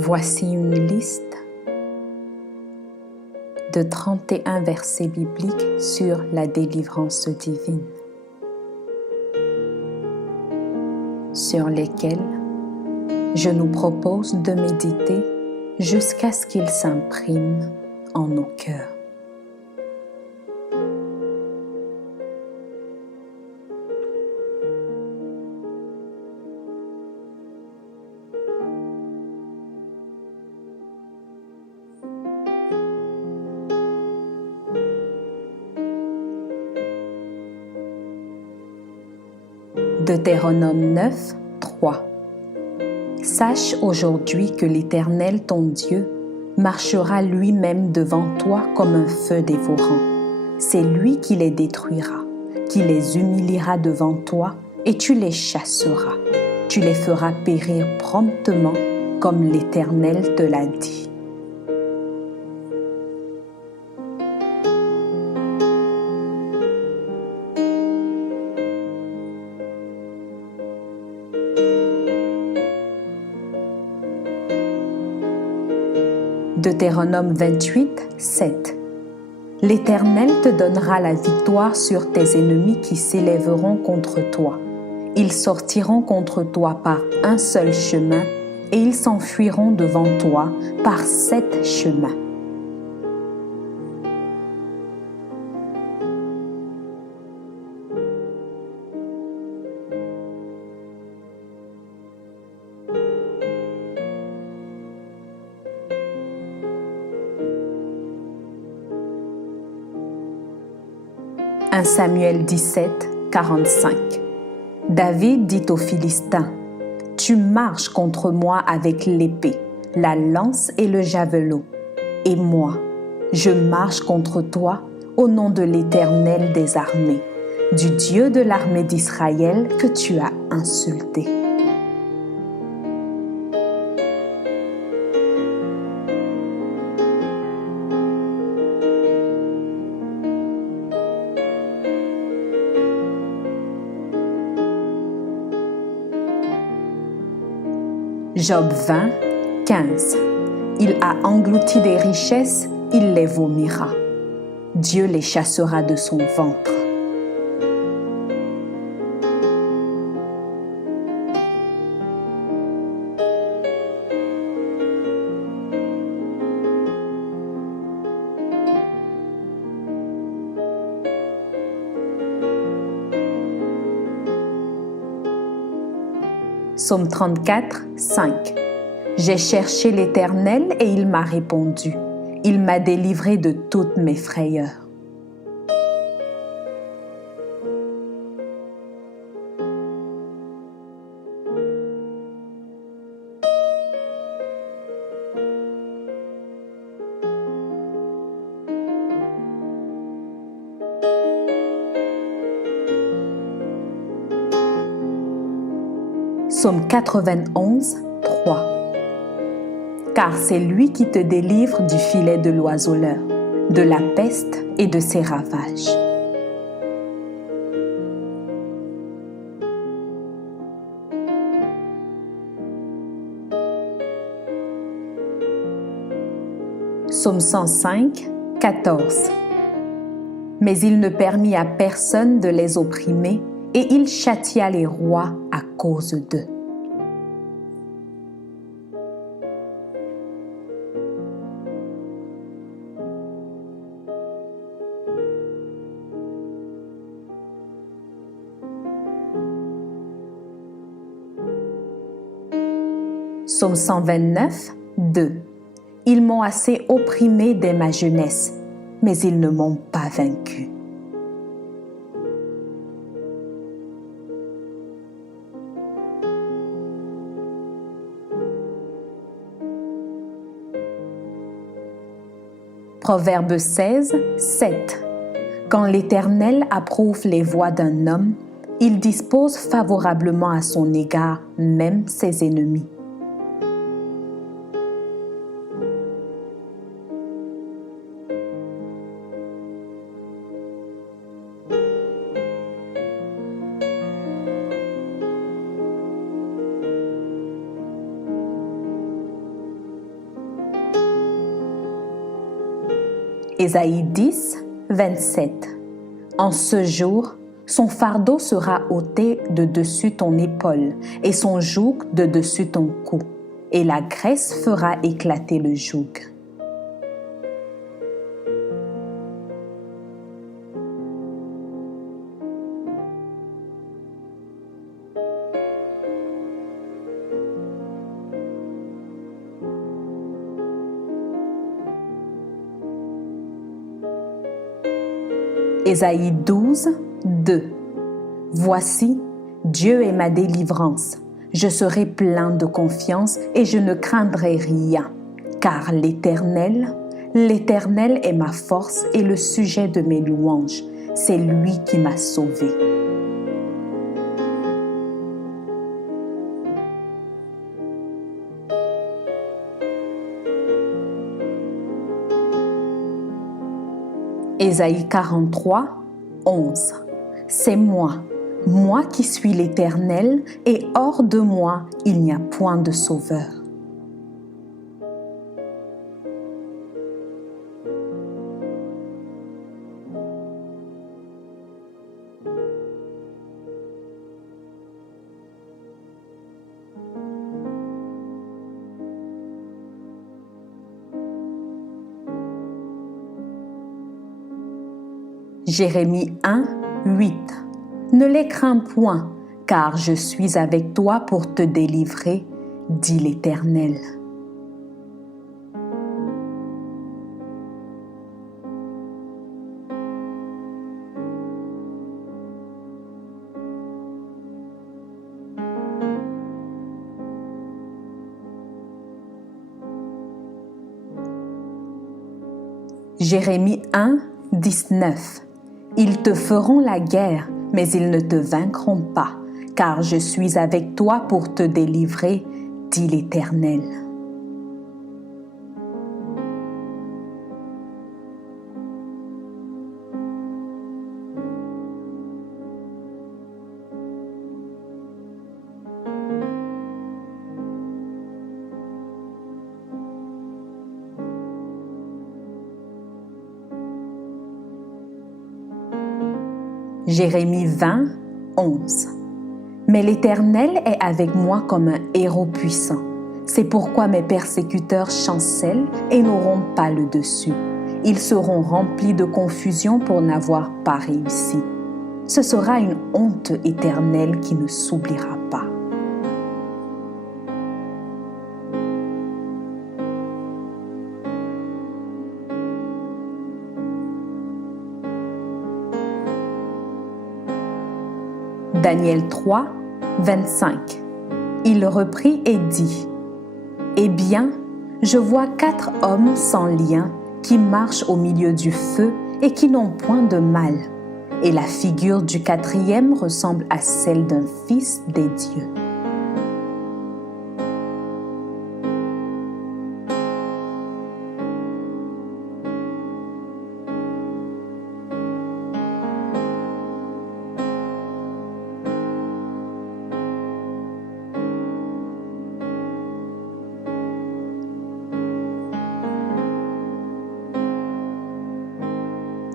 Voici une liste de 31 versets bibliques sur la délivrance divine, sur lesquels je nous propose de méditer jusqu'à ce qu'ils s'impriment en nos cœurs. Deutéronome 9, 3. Sache aujourd'hui que l'Éternel, ton Dieu, marchera lui-même devant toi comme un feu dévorant. C'est lui qui les détruira, qui les humiliera devant toi, et tu les chasseras. Tu les feras périr promptement, comme l'Éternel te l'a dit. Deutéronome 28, 7. L'Éternel te donnera la victoire sur tes ennemis qui s'élèveront contre toi. Ils sortiront contre toi par un seul chemin et ils s'enfuiront devant toi par 7 chemins. « 1 Samuel 17, 45. David dit aux Philistins, « Tu marches contre moi avec l'épée, la lance et le javelot, et moi, je marche contre toi au nom de l'Éternel des armées, du Dieu de l'armée d'Israël que tu as insulté. » Job 20, 15. Il a englouti des richesses, il les vomira. Dieu les chassera de son ventre. Psaume 34, 5. J'ai cherché l'Éternel et il m'a répondu. Il m'a délivré de toutes mes frayeurs. Psaume 91, 3. Car c'est lui qui te délivre du filet de l'oiseleur, de la peste et de ses ravages. Psaume 105, 14. Mais il ne permit à personne de les opprimer, et il châtia les rois à cause d'eux. Psaume 129, 2. Ils m'ont assez opprimé dès ma jeunesse, mais ils ne m'ont pas vaincu. Proverbe 16, 7. Quand l'Éternel approuve les voies d'un homme, il dispose favorablement à son égard même ses ennemis. Ésaïe 10, 27. En ce jour, son fardeau sera ôté de dessus ton épaule et son joug de dessus ton cou, et la graisse fera éclater le joug. Ésaïe 12, 2. Voici, Dieu est ma délivrance. Je serai plein de confiance et je ne craindrai rien, car l'Éternel est ma force et le sujet de mes louanges. C'est lui qui m'a sauvé. Ésaïe 43, 11. C'est moi qui suis l'Éternel, et hors de moi, il n'y a point de sauveur. Jérémie 1, 8. Ne les crains point, car je suis avec toi pour te délivrer, dit l'Éternel. Jérémie 1, 19. Ils te feront la guerre, mais ils ne te vaincront pas, car je suis avec toi pour te délivrer, dit l'Éternel. Jérémie 20, 11. Mais l'Éternel est avec moi comme un héros puissant. C'est pourquoi mes persécuteurs chancellent et n'auront pas le dessus. Ils seront remplis de confusion pour n'avoir pas réussi. Ce sera une honte éternelle qui ne s'oubliera pas. Daniel 3, 25. Il reprit et dit, « Eh bien, je vois 4 hommes sans lien qui marchent au milieu du feu et qui n'ont point de mal. Et la figure du 4e ressemble à celle d'un fils des dieux. »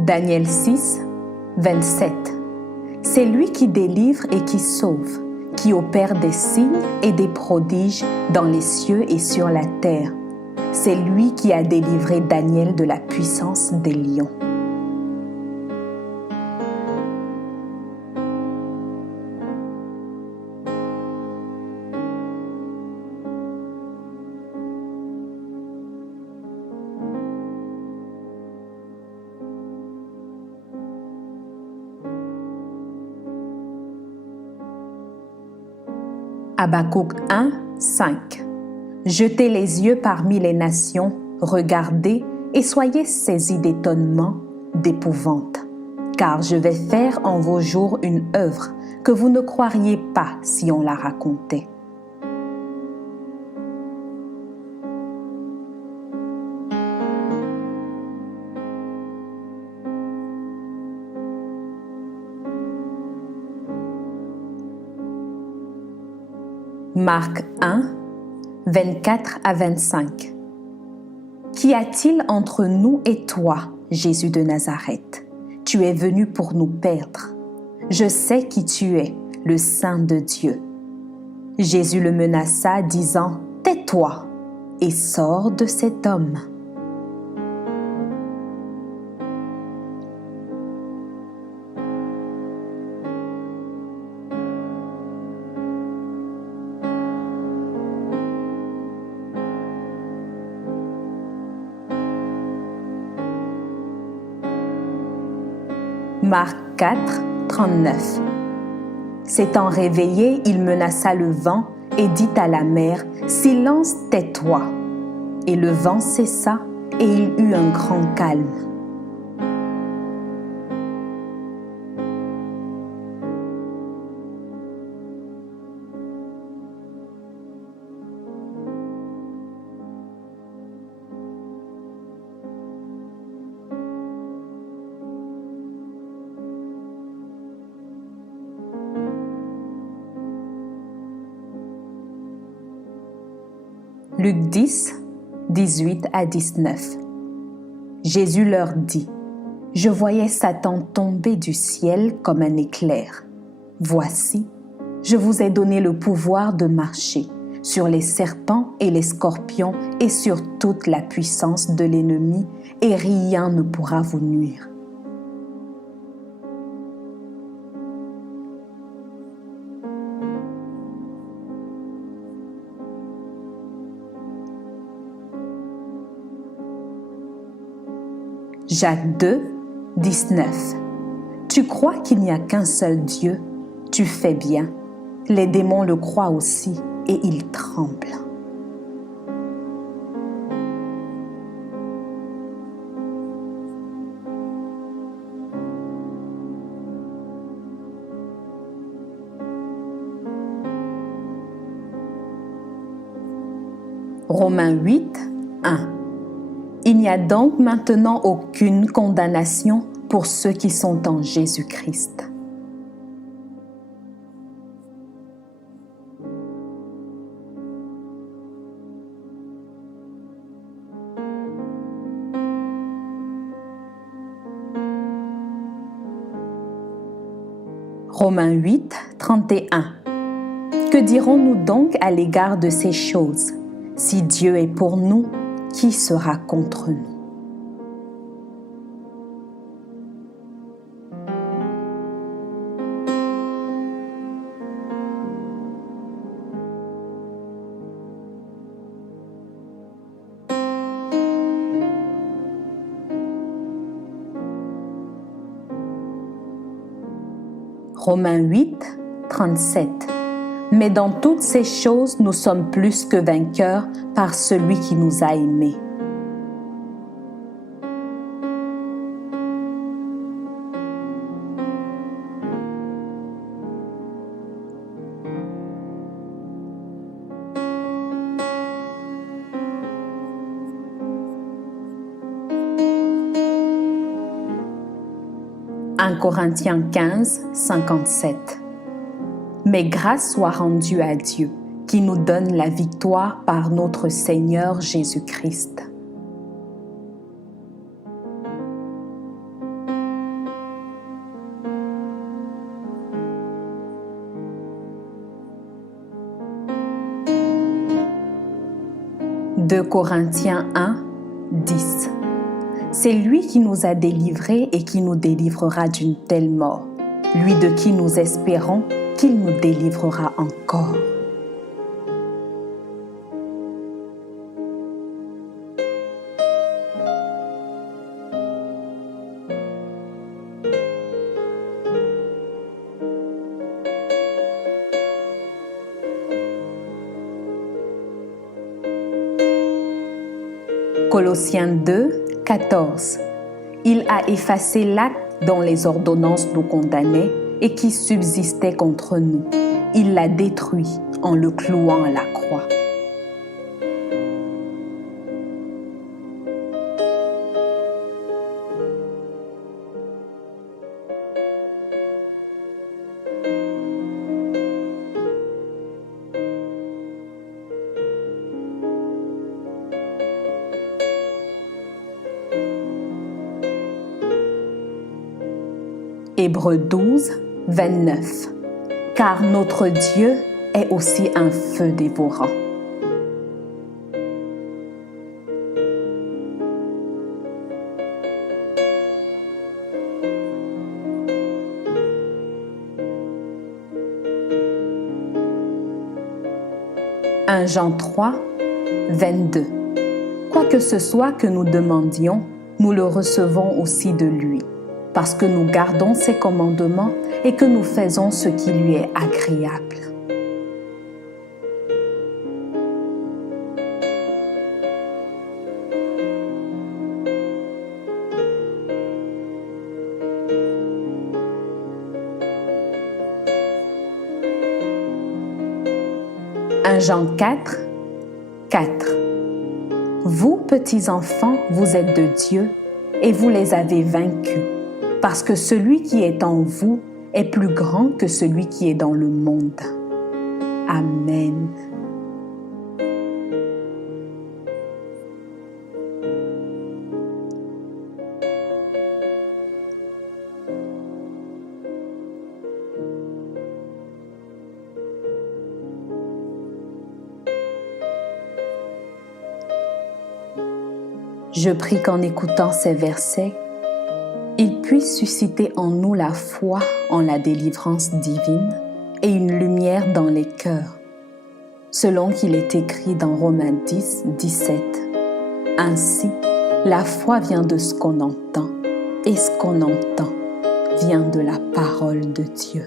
Daniel 6, 27. C'est lui qui délivre et qui sauve, qui opère des signes et des prodiges dans les cieux et sur la terre. C'est lui qui a délivré Daniel de la puissance des lions. Habakkuk 1, 5. Jetez les yeux parmi les nations, regardez et soyez saisis d'étonnement, d'épouvante. Car je vais faire en vos jours une œuvre que vous ne croiriez pas si on la racontait. Marc 1, 24 à 25. Qu'y a-t-il entre nous et toi, Jésus de Nazareth, tu es venu pour nous perdre. Je sais qui tu es, le Saint de Dieu. » Jésus le menaça, disant, « Tais-toi et sors de cet homme. » Marc 4, 39. S'étant réveillé, il menaça le vent et dit à la mer, « Silence, tais-toi !» Et le vent cessa et il eut un grand calme. Luc 10, 18 à 19. Jésus leur dit, « Je voyais Satan tomber du ciel comme un éclair. Voici, je vous ai donné le pouvoir de marcher sur les serpents et les scorpions et sur toute la puissance de l'ennemi, et rien ne pourra vous nuire. » Jacques 2, 19. Tu crois qu'il n'y a qu'un seul Dieu? Tu fais bien. Les démons le croient aussi et ils tremblent. Romains 8, 1. Il n'y a donc maintenant aucune condamnation pour ceux qui sont en Jésus-Christ. Romains 8, 31. Que dirons-nous donc à l'égard de ces choses? Si Dieu est pour nous, qui sera contre nous? Romains 8, 37. Mais dans toutes ces choses, nous sommes plus que vainqueurs par celui qui nous a aimés. « 1 Corinthiens 15, 57. Mais grâce soit rendue à Dieu, qui nous donne la victoire par notre Seigneur Jésus-Christ. » « 2 Corinthiens 1, 10. C'est lui qui nous a délivrés et qui nous délivrera d'une telle mort, lui de qui nous espérons qu'il nous délivrera encore. Colossiens 2, 14. Il a effacé l'acte dont les ordonnances nous condamnaient et qui subsistait contre nous. Il l'a détruit en le clouant à la croix. Hébreux 12, 29. Car notre Dieu est aussi un feu dévorant. Jean 3, 22. Quoi que ce soit que nous demandions, nous le recevons aussi de lui, parce que nous gardons ses commandements et que nous faisons ce qui lui est agréable. Jean 4, 4. Vous, petits enfants, vous êtes de Dieu et vous les avez vaincus, parce que celui qui est en vous est plus grand que celui qui est dans le monde. Amen. Je prie qu'en écoutant ces versets, ils puissent susciter en nous la foi en la délivrance divine et une lumière dans les cœurs, selon qu'il est écrit dans Romains 10, 17. Ainsi, la foi vient de ce qu'on entend, et ce qu'on entend vient de la parole de Dieu.